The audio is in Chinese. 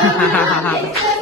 哈哈哈哈哈